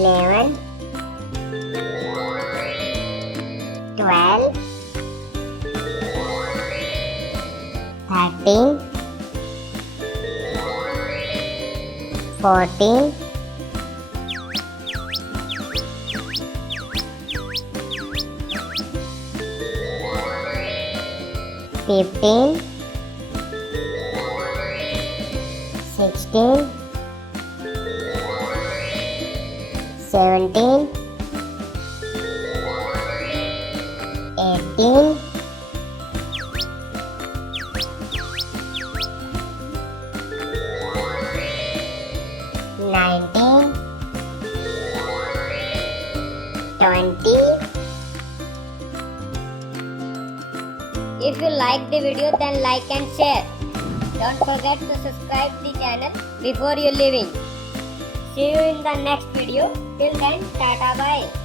11, 12, 13, 14, 15, 16, 17, 18, 19, 20. If you like the video, then like and share. Don't forget to subscribe the channel before you leaving. See you in the next video. Till then, tata bye.